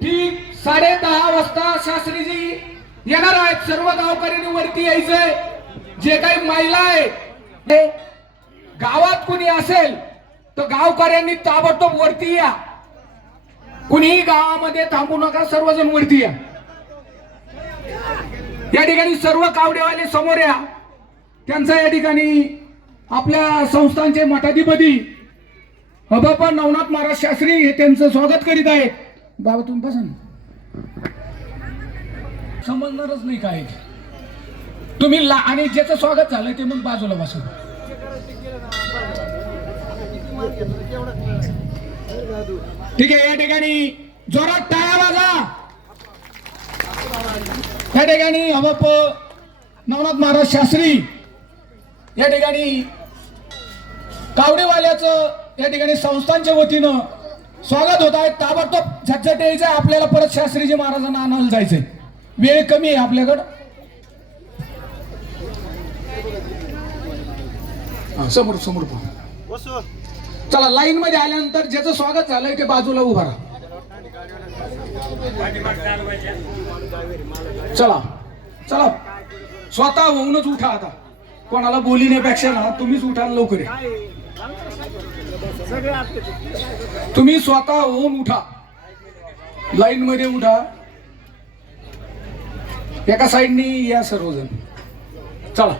ठीक साडे दहा वाजता शास्त्रीजी येणार आहेत. सर्व गावकऱ्यांनी वरती यायचंय. जे काही महिला आहे गावात कुणी असेल तर गावकऱ्यांनी ताबडतोब वरती या. कुणीही गावामध्ये थांबू नका सर्वजण वरती या. या ठिकाणी सर्व कावडेवाले समोर या. त्यांचा या ठिकाणी आपल्या संस्थांचे मठाधिपती अबापा नवनाथ महाराज शास्त्री हे त्यांचं स्वागत करीत आहेत. बाबा तुम्ही बसा ना समजणारच नाही काय. तुम्ही ला आणि ज्याचं स्वागत झालंय ते मग बाजूला बसा. ठीक आहे या ठिकाणी जोरात टाळ्या वाजा या ठिकाणी अबाप नवनाथ महाराज शास्त्री. या ठिकाणी कावडेवाल्याचं या ठिकाणी संस्थांच्या वतीनं स्वागत होत आहे. ताबडतोब झटझट यायचं आहे. आपल्याला परत शास्त्रीजी महाराजांना आणायला जायचंय. वेळ कमी आहे आपल्याकडं. समोर समोर चला लाईन मध्ये आल्यानंतर ज्याचं स्वागत झालंय ते बाजूला उभा राहा. चला चला. स्वतः होऊनच उठा आता. कोणाला बोलिण्यापेक्षा ना तुम्हीच उठा लवकर तुम्ही स्वतः होऊन उठा. लाईन मध्ये उठा. एका साईडनी या सर्वजण. चला.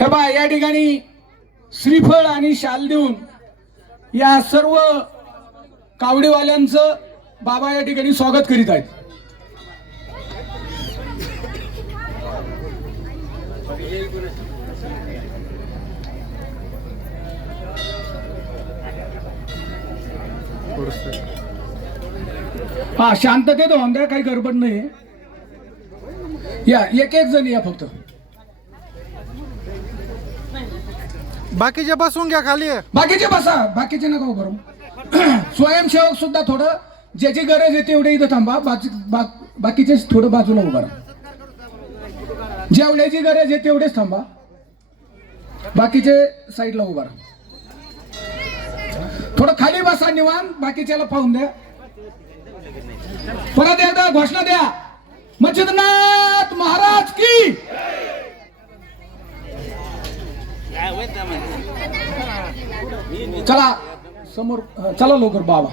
हे बा या ठिकाणी श्रीफळ आणि शाल देऊन या सर्व कावडेवाल्यांचं बाबा या ठिकाणी स्वागत करीत आहेत. हा शांततेत द्या काही गडबड नाही या एक एक जण या फक्त. बाकीचे बसून घ्या खाली. बाकीचे बसा बाकीचे नका राहू. स्वयंसेवक सुद्धा थोडं ज्याची गरज आहे तेवढे इथं थांबा. बाकी- बा- बाकीचे थोडं बाजूला उभा राहा. जेवढ्याची गरज आहे तेवढेच थांबा. बाकीचे साईडला उभा राहा. थोडं खाली बसा निवान बाकीच्याला पाहून द्या. परत एकदा घोषणा द्या. मच्छिंद्रनाथ महाराज की चला. समोर चला लवकर बाबा.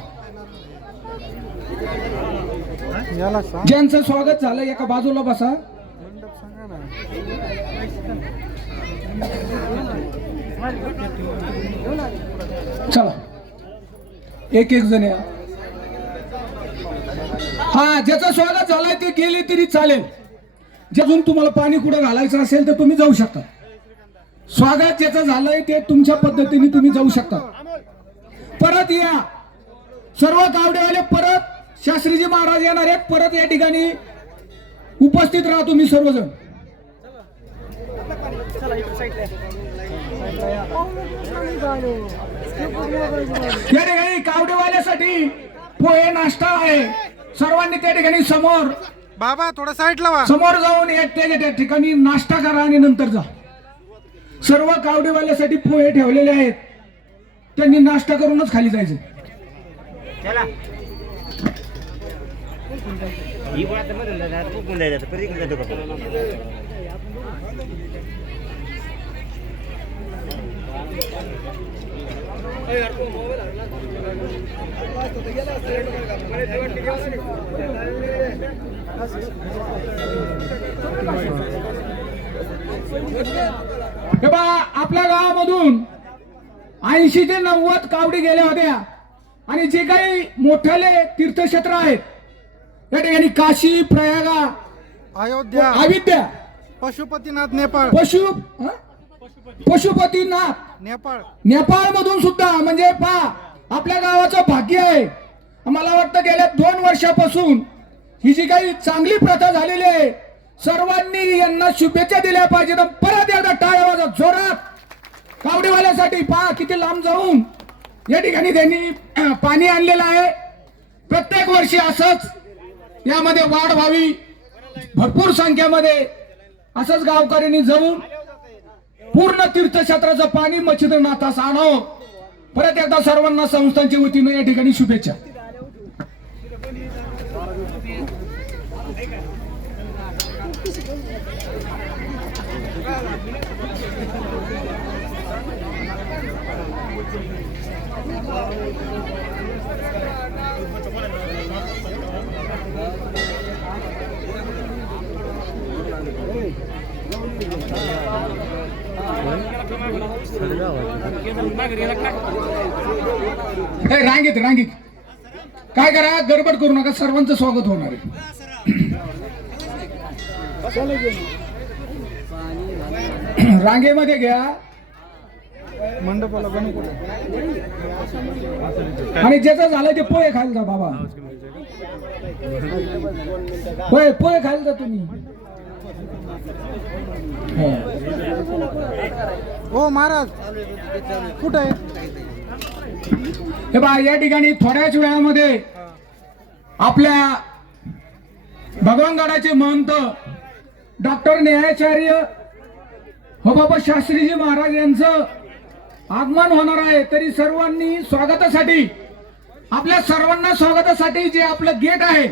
ज्यांचं स्वागत झालं एका बाजूला बसा. चला. एक एक जण या. हा ज्याचं स्वागत झालंय ते गेले तरी चालेल. ज्यातून तुम्हाला पाणी कुठं घालायचं असेल तर तुम्ही जाऊ शकता. स्वागत ज्याचं झालंय ते तुमच्या पद्धतीने तुम्ही जाऊ शकता. परत या. सर्व गावडेवाले परत. शास्त्रीजी महाराज येणार आहेत. परत या ठिकाणी उपस्थित राहा तुम्ही सर्वजण. या ठिकाणी कावडेवाल्यासाठी पोहे नाश्ता आहे. सर्वांनी त्या ठिकाणी समोर बाबा थोडा साईडला वा. समोर जाऊन त्या ठिकाणी नाश्ता करा आणि नंतर जा. सर्व कावडेवाल्यासाठी पोहे ठेवलेले आहेत. त्यांनी नाश्ता करूनच खाली जायचं. ही हे बा आपल्या गावामधून ऐंशी ते नव्वद कावडी गेल्या होत्या. आणि जे काही मोठाले तीर्थक्षेत्र आहेत या ठिकाणी काशी प्रयागा अयोध्या अविद्या पशुपतीनाथ नेपाळ. पशु हं? पशुपतीनाथ नेपाळ. नेपाळ मधून सुद्धा म्हणजे पा आपल्या गावाचं भाग्य आहे. मला वाटतं गेल्या दोन वर्षापासून ही जी काही चांगली प्रथा झालेली आहे सर्वांनी यांना शुभेच्छा दिल्या पाहिजेत परत एकदा टाळ्या वाजा जोरात. कावडीवाल्यासाठी पहा किती लांब जाऊन. या ठिकाणी त्यांनी पाणी आणलेलं आहे. प्रत्येक वर्षी असंच यामध्ये वाढ व्हावी. भरपूर संख्येमध्ये असंच गावकऱ्यांनी जाऊन पूर्ण तीर्थक्षेत्राचं पाणी मच्छिंद्रनाथास आणावं. परत एकदा सर्वांना संस्थांच्या वतीनं या ठिकाणी शुभेच्छा. रांगीत रांगीत. काय करा गडबड करू नका सर्वांचं स्वागत होणार आहे. रांगेमध्ये घ्या. मंडपाला आणि ज्याचं झालं ते पोहे खायला जा बाबा. होय पोहे खायला जा तुम्ही. हो. हो महाराज. कुठे आहे? हे बा या ठिकाणी थोड्याच वेळामध्ये आपल्या भगवानगडाचे महंत डॉक्टर न्यायाचार्य हो बाबा शास्त्रीजी महाराज यांचं आगमन होणार आहे तरी सर्वांनी स्वागतासाठी आपल्या सर्वांना स्वागतासाठी जे आपलं गेट आहे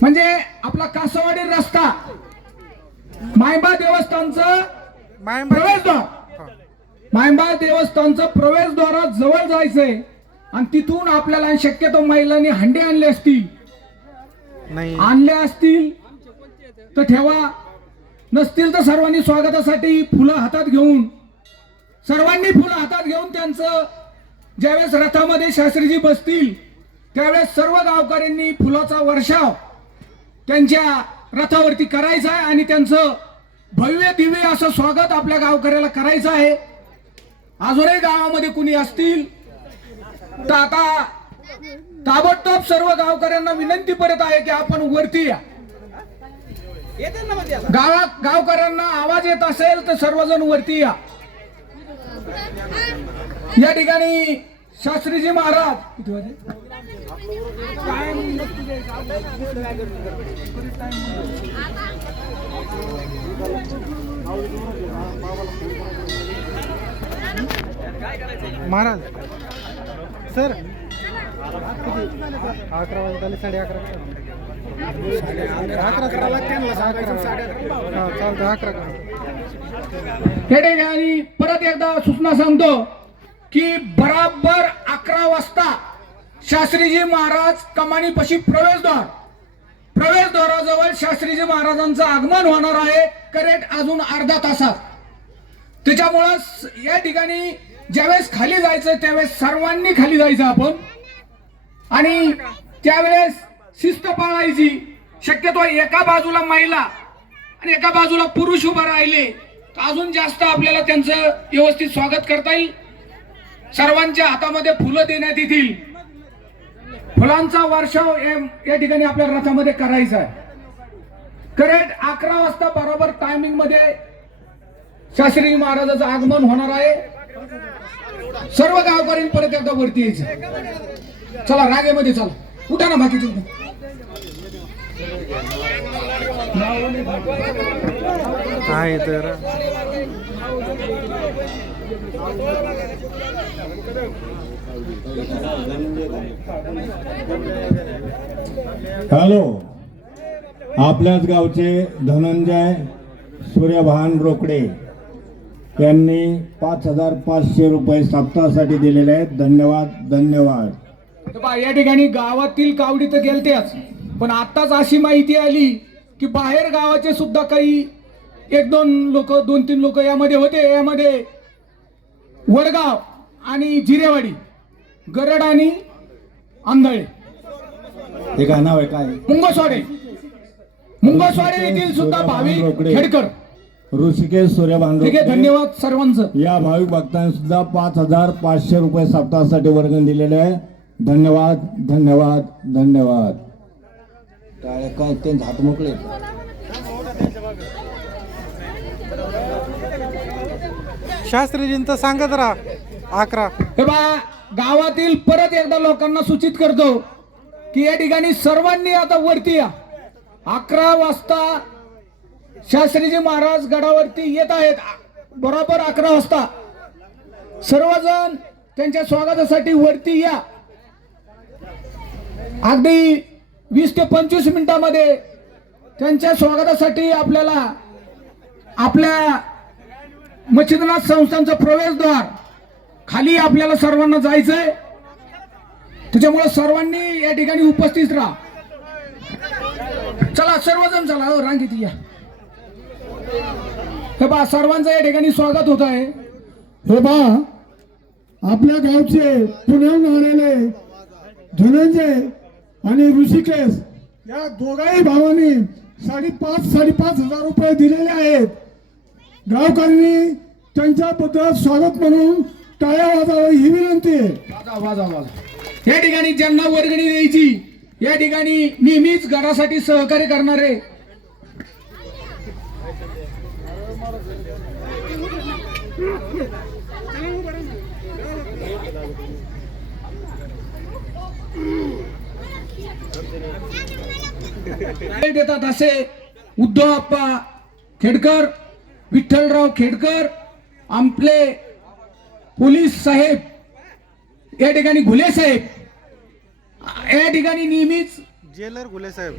म्हणजे आपला कासवाडी रस्ता मायबा देवस्थानचं प्रवेशद्वार. मायंबा देवस्थानचं प्रवेशद्वारात जवळ जायचंय आणि तिथून आपल्याला शक्यतो महिलांनी हंडे आणले असतील. नाही. आणले असतील तर ठेवा. नसतील तर सर्वांनी स्वागतासाठी फुलं हातात घेऊन सर्वांनी फुलं हातात घेऊन त्यांचं ज्यावेळेस रथामध्ये शास्त्रीजी बसतील त्यावेळेस सर्व गावकऱ्यांनी फुलाचा वर्षाव त्यांच्या रथावरती करायचा आहे आणि त्यांचं भव्य दिव्य असं स्वागत आपल्या गावकऱ्याला करायचं आहे. अजूनही गावामध्ये कुणी असतील तर आता ताबडतोब सर्व गावकऱ्यांना विनंती परत आहे की आपण वरती या. गावात गावकऱ्यांना आवाज येत असेल तर सर्वजण वरती या. या ठिकाणी शास्त्रीजी महाराज. महाराज सर. अकरा वाजता साडे अकरा. अकरा अकरा. हा चालतं अकरा त्या ठिकाणी परत एकदा सूचना सांगतो की बराबर अकरा वाजता शास्त्रीजी महाराज कमानीपाशी प्रवेशद्वार. प्रवेशद्वाराजवळ शास्त्रीजी महाराजांचं आगमन होणार आहे करेक्ट अजून अर्धा तासात. त्याच्यामुळं या ठिकाणी ज्यावेळेस खाली जायचं त्यावेळेस सर्वांनी खाली जायचं आपण. आणि त्यावेळेस शिस्त पाळायची शक्यतो एका बाजूला महिला आणि एका बाजूला पुरुष उभा राहिले तर अजून जास्त आपल्याला त्यांचं व्यवस्थित स्वागत करता येईल. सर्वांच्या हातामध्ये फुलं देण्यात येतील. फुलांचा वर्षाव या- या ठिकाणी आपल्या रथामध्ये करायचा आहे. करेक्ट अकरा वाजता बरोबर टायमिंगमध्ये शास्त्री महाराजाचं आगमन होणार आहे. सर्व गावकऱ्यांनी परत एकदा वरती यायचं. चला रागेमध्ये चला. उठा ना बाकीचे. उठा. आहे तर. हॅलो. आपल्याच गावचे धनंजय सूर्यभान रोकडे यांनी पाच हजार पाचशे रुपये सप्ताहासाठी दिलेले आहेत. धन्यवाद धन्यवाद. या ठिकाणी गावातील कावडी तर गेलत्याच पण आताच अशी माहिती आली की बाहेर गावाचे सुद्धा काही एक दोन लोक दोन तीन लोक यामध्ये होते. यामध्ये वडगाव आणि जिरेवाडी गरड आणि आंधळे. हे काय नाव आहे काय? मुंगसवाडे. मुंगसवाडे येथील सुद्धा भाविक खेडकर. ऋषिकेश सूर्यभान ठीक आहे धन्यवाद सर्वांचं. या भाविक भक्तांनी सुद्धा पाच हजार पाचशे रुपये सप्ताहासाठी वर्गण दिलेले आहे. धन्यवाद धन्यवाद धन्यवाद. काय काय त्यांचे हात मोकळे. शास्त्रीजींचं सांगत राहा. अकरा. हे बा गावातील परत एकदा लोकांना सूचित करतो की या ठिकाणी सर्वांनी आता वरती या. अकरा वाजता शास्त्रीजी महाराज गडावरती येत आहेत. बरोबर अकरा वाजता. सर्वजण त्यांच्या स्वागतासाठी वरती या. अगदी वीस ते पंचवीस मिनिटामध्ये त्यांच्या स्वागतासाठी आपल्याला आपल्या मच्छिंद्रनाथ संस्थांचं प्रवेशद्वार खाली आपल्याला सर्वांना जायचंय. त्याच्यामुळे सर्वांनी या ठिकाणी उपस्थित राहा. चला सर्वजण चला. हो, रांगेत या. हे बा सर्वांचं या ठिकाणी स्वागत होत आहे. हे बा आपल्या गावचे पुण्याहून आलेले धनंजय आणि ऋषिकेश या दोघाही भावांनी साडेपाच साडेपाच हजार रुपये दिलेले आहेत. गावकऱ्यांनी त्यांच्याबद्दल स्वागत म्हणून टाळ्या वाजावं ही विनंती आहे. वाजा वाजा वाजा. या ठिकाणी ज्यांना वर्गणी द्यायची या ठिकाणी नेहमीच घरासाठी सहकार्य करणारे. देतात असे उद्धव अप्पा खेडकर विठ्ठलराव खेडकर आपले पोलीस साहेब या ठिकाणी घुले साहेब. या ठिकाणी नेहमीच जेलर घुले साहेब.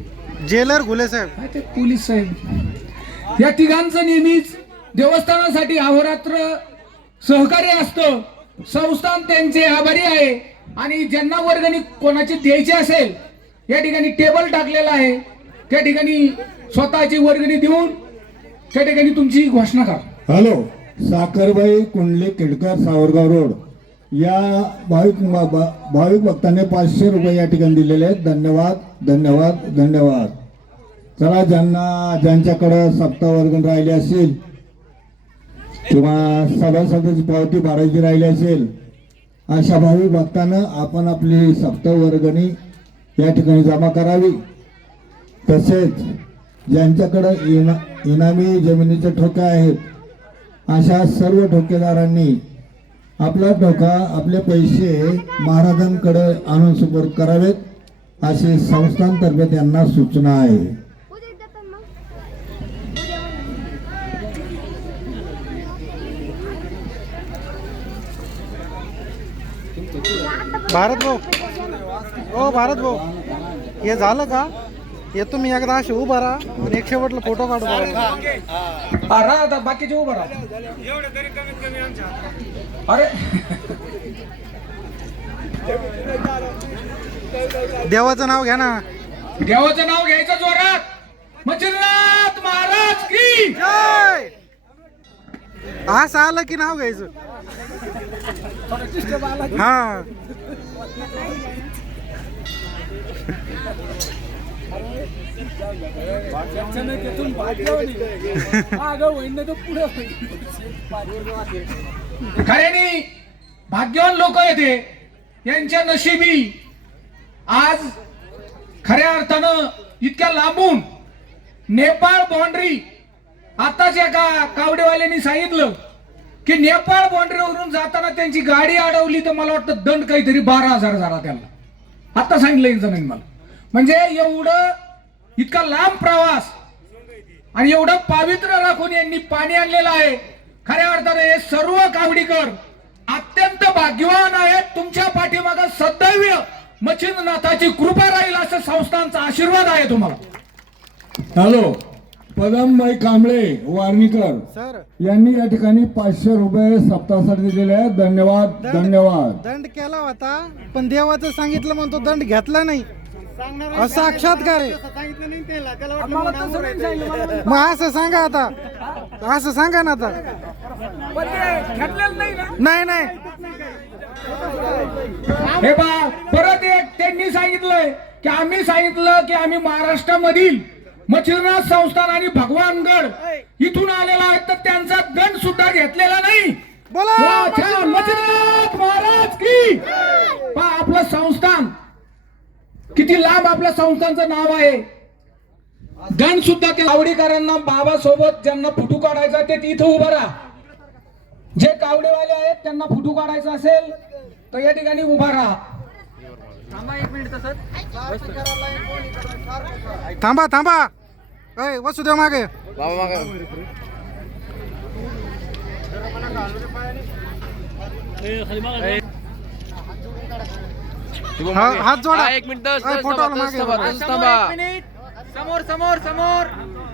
जेलर घुले साहेब. ते पोलीस साहेब. या तिघांचं नेहमीच देवस्थानासाठी अहोरात्र सहकार्य असतं. संस्थान त्यांचे आभारी आहे. आणि ज्यांना वर्गणी कोणाची द्यायची असेल या ठिकाणी टेबल टाकलेला आहे. त्या ठिकाणी स्वतःची वर्गणी देऊन त्या ठिकाणी तुमची घोषणा करा. Hello Sakharbai Kundale Kedkar Savargaon road. या भाविक भाविक भक्तांनी पाचशे रुपये या ठिकाणी दिलेले आहेत. धन्यवाद धन्यवाद धन्यवाद. चला ज्यांना ज्यांच्याकडं सप्तवर्गण राहिले असेल किंवा सभासदाची पावती भरायची राहिली असेल अशा भाविक भक्तानं आपण आपली सप्तवर्गणी या ठिकाणी जमा करावी. तसेच ज्यांच्याकडं इना इनामी जमिनीचे ठोके आहेत अशा सर्व ठोकेदारांनी आपला ठोका आपले पैसे महाराजांकडे आणून सुपूर्द करावेत अशी संस्थांतर्फे त्यांना सूचना आहे. भारत भाऊ. हो भारत भाऊ हे झालं का? हे तुम्ही एकदा असे उभा राहा आणि एक शेवटला फोटो काढू. हा, राहा आता बाकीचे उभं राहा. अरे. देवाचं नाव घ्या ना. देवाचं नाव घ्यायचं जोरात. मच्छिंद्रनाथ महाराज की. जय! असं आलं की नाव घ्यायचं. हा. खऱ्याने भाग्यवान लोक येते. यांच्या नशिबी आज खऱ्या अर्थानं इतक्या लांबून नेपाळ बाउंड्री आताच एका कावडेवाल्यांनी सांगितलं की नेपाळ बाउंड्रीवरून जाताना त्यांची गाडी अडवली तर मला वाटतं दंड काहीतरी बारा हजार झाला त्यांना आता सांगितलं एक जणांनी मला. म्हणजे एवढं इतका लांब प्रवास आणि एवढं पावित्र्य राखून यांनी पाणी आणलेलं आहे. खऱ्या अर्थाने हे सर्व कावडीकर अत्यंत भाग्यवान आहेत. तुमच्या पाठीमागं सदैव मच्छिंद्रनाथाची कृपा राहील असं संस्थांचा आशीर्वाद आहे तुम्हाला. हॅलो. पदमबाई कांबळे वारणीकर. सर. यांनी या ठिकाणी पाचशे रुपये सप्ताहासाठी दिलेले आहेत. धन्यवाद धन्यवाद. दंड केला होता पण देवाचं सांगितलं म्हणतो दंड घेतला नाही. असा साक्षात्कार आहे. मग असं सांगा आता. असं सांगा ना आता. नाही नाही हे पा परत एक त्यांनी सांगितलंय की आम्ही सांगितलं की आम्ही महाराष्ट्रामधील मच्छिंद्रनाथ संस्थान आणि भगवानगड इथून आलेला आहे तर त्यांचा दंड सुद्धा घेतलेला नाही. बोला मच्छिंद्रनाथ महाराज की! पा आपलं संस्थान. किती लांब आपल्या संस्थांचं नाव आहे. दंड सुद्धा त्या आवडीकरांना बाबा सोबत ज्यांना फोटो काढायचा ते तिथं उभं राहा. जे कावडेवाले आहेत त्यांना फोटो काढायचा असेल तर या ठिकाणी उभा राहा. थांबा थांबा. ए वसुदेव मागे. हा- हात जोडा. एक मिनिट मागे. समोर समोर समोर.